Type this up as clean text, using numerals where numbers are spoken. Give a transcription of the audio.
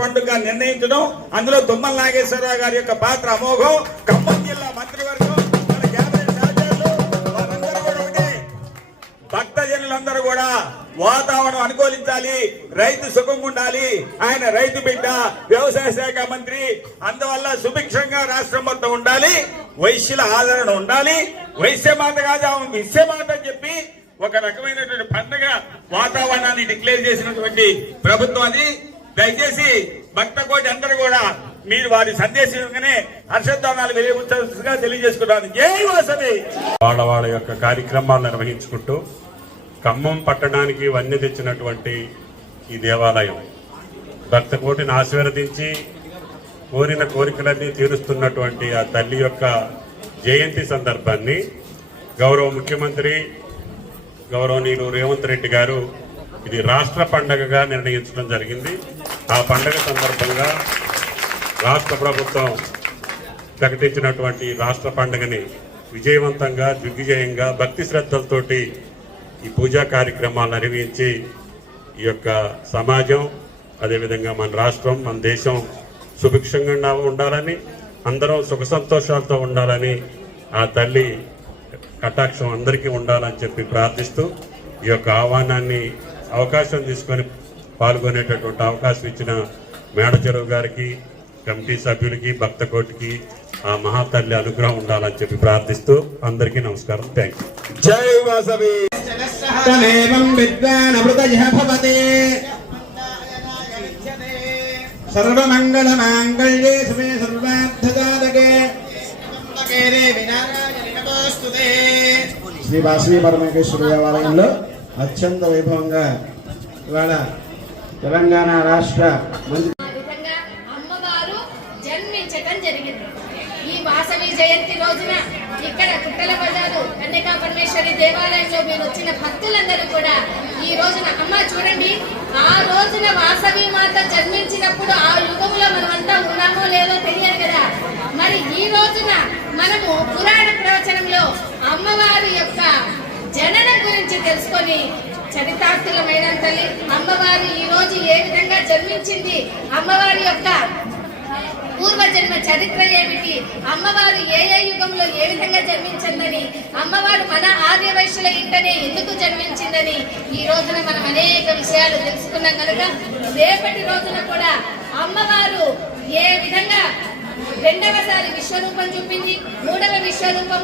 పండుగ నిర్ణయించడం, అందులో తుమ్మల నాగేశ్వరరావు గారి యొక్క పాత్ర అమోఘం. ఖమ్మం జిల్లా మంత్రివర్గం, మన క్యాబినెట్ సహచరులు వారందరూ కూడా ఒకటే, భక్తజనులందరూ కూడా వాతావరణం అనుకూలించాలి, రైతు సుఖంగా ఉండాలి. ఆయన రైతు బిడ్డ, వ్యవసాయ శాఖ మంత్రి, అందువల్ల సుభిక్షంగా రాష్ట్రం మొత్తం ఉండాలి, వైశ్యుల ఆదరణ ఉండాలి. వైశ్యమాత కాదు ఆమె విశ్వమాత అని చెప్పి ఒక రకమైనటువంటి పండుగ వాతావరణాన్ని డిక్లేర్ చేసినటువంటి ప్రభుత్వం అది. దయచేసి భక్త కోటి అందరూ కూడా మీరు వారి సందేశంగానే హర్షధ్వానాలు వెలిగించాల్సిందిగా తెలియజేసుకున్నాను. జై వాసవి. వాళ్ళ యొక్క కార్యక్రమాలు నిర్వహించుకుంటూ ఖమ్మం పట్టణానికి వన్నె తెచ్చినటువంటి ఈ దేవాలయం భక్త కోటిని ఆశీర్వదించి కోరిన కోరికలన్నీ తీరుస్తున్నటువంటి ఆ తల్లి యొక్క జయంతి సందర్భాన్ని గౌరవ ముఖ్యమంత్రి గౌరవనీయులు రేవంత్ రెడ్డి గారు ఇది రాష్ట్ర పండగగా నిర్ణయించడం జరిగింది. ఆ పండగ సందర్భంగా రాష్ట్ర ప్రభుత్వం ప్రకటించినటువంటి రాష్ట్ర పండుగని విజయవంతంగా దిగ్విజయంగా భక్తి శ్రద్ధలతోటి ఈ పూజా కార్యక్రమాలు నిర్వహించి ఈ యొక్క సమాజం, అదేవిధంగా మన రాష్ట్రం, మన దేశం సుభిక్షంగా ఉండాలని, అందరం సుఖ సంతోషాలతో ఉండాలని, ఆ తల్లి కటాక్షం అందరికీ ఉండాలని చెప్పి ప్రార్థిస్తూ ఈ యొక్క ఆహ్వానాన్ని అవకాశం తీసుకొని పాల్గొనేటటువంటి అవకాశం ఇచ్చిన మేడచెరువు గారికి, కమిటీ సభ్యులకి, భక్త కోటికి ఆ మహాతల్లి అనుగ్రహం ఉండాలని చెప్పి ప్రార్థిస్తూ అందరికీ నమస్కారం. Thank you. జై వాసవి. సర్వమంగళ మాంగళ్యే శివే సర్వార్థసాధకే శ్రీ వాసవి పరమేశ్వర దేవాలయంలో అత్యంత వైభవంగా ఇవాళ తెలంగాణ రాష్ట్ర మంత్రి అమ్మవారు జన్మించటం జరిగింది. ఈ వాసవి జయంతి రోజున ఇక్కడ కుట్టల బజారు కన్యకా పరమేశ్వరి దేవాలయంలో మీరు వచ్చిన భక్తులందరూ కూడా ఈ రోజున అమ్మ చూడండి, ఆ రోజున వాసవి మాత జన్మించినప్పుడు ఆ యుగంలో మనమంతా ఉన్నామో లేదో తెలియదు కదా. మరి ఈ రోజున మనము పురాణ ప్రవచనంలో అమ్మవారి యొక్క జననం గురించి తెలుసుకొని చరితార్థులమైన తల్లి అమ్మవారు ఈ రోజు ఏ విధంగా జన్మించింది, అమ్మవారి యొక్క పూర్వజన్మ చరిత్ర ఏమిటి, అమ్మవారు ఏ ఏ యుగంలో ఏ విధంగా జన్మించిందని, అమ్మవారు మన ఆర్య వైశ్యుల ఇంటనే ఎందుకు జన్మించిందని ఈ రోజున మనం అనేక విషయాలు తెలుసుకున్నాం కనుక రేపటి రోజున కూడా అమ్మవారు ఏ విధంగా రెండవసారి విశ్వరూపం చూపింది, మూడవ విశ్వరూపం